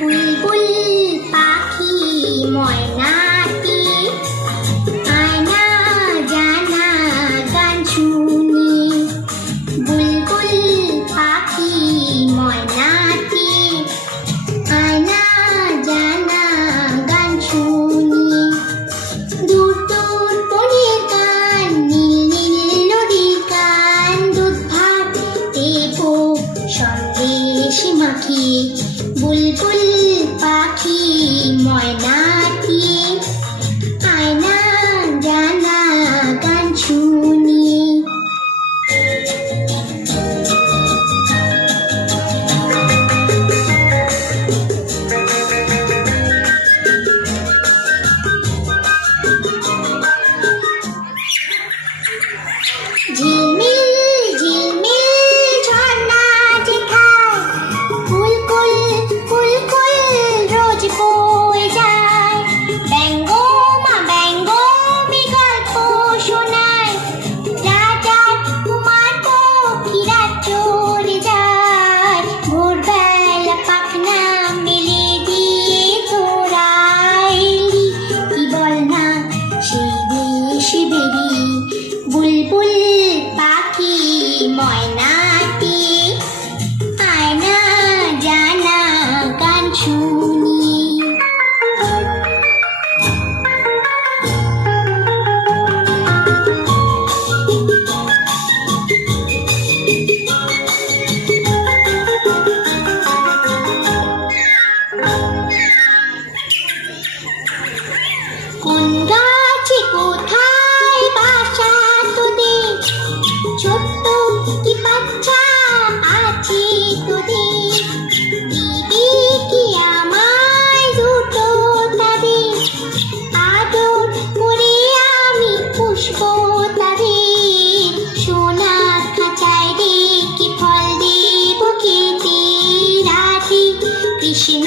বুলবুল পাখি ময়নাটি আয়না জানা গান শুনি। বুলবুল পাখি ময়নাটি আয়না জানা গান শুনি। দূর দূর বনের গান, নীল নীল নদীর গান, দুধ ভাত দেবো সন্দেশ মাখিয়ে। বুলবুল পাখি ময়নাটি আয়না জানা গান শুনি। ঝিলমিল ঝিলমিল ঝর্ণা যেথায় কুলকুল কুলকুল রোজ বয়ে যায়। ব্যঙ্গ মা ব্যঙ্গ গল্প শোনায়, রাজার কুমার পক্ষীরা চলে যায়। ভোরবেলা পাখনা মেলে দিয়ে তোরা এলি, কি বল না সেই দেশে বেরি। বুলবুল পাখি ময়নাটি আয়না জানা গান শুনি। কোন গাছে কোথায় বাসা তোদের, ছোট্ট কি বাচ্চা আছে তোদের। দিবি কি আমায় দুটো তাদের, আদর করে আমি পুষবো তাদের। সোনা খাঁচায় রেখে ফল দেব খেতে, রাধে কৃষ্ণ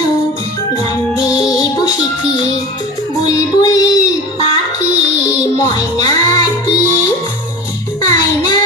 গান দেব শিখিয়ে। বুলবুল পাখি ময়নাটি আয়না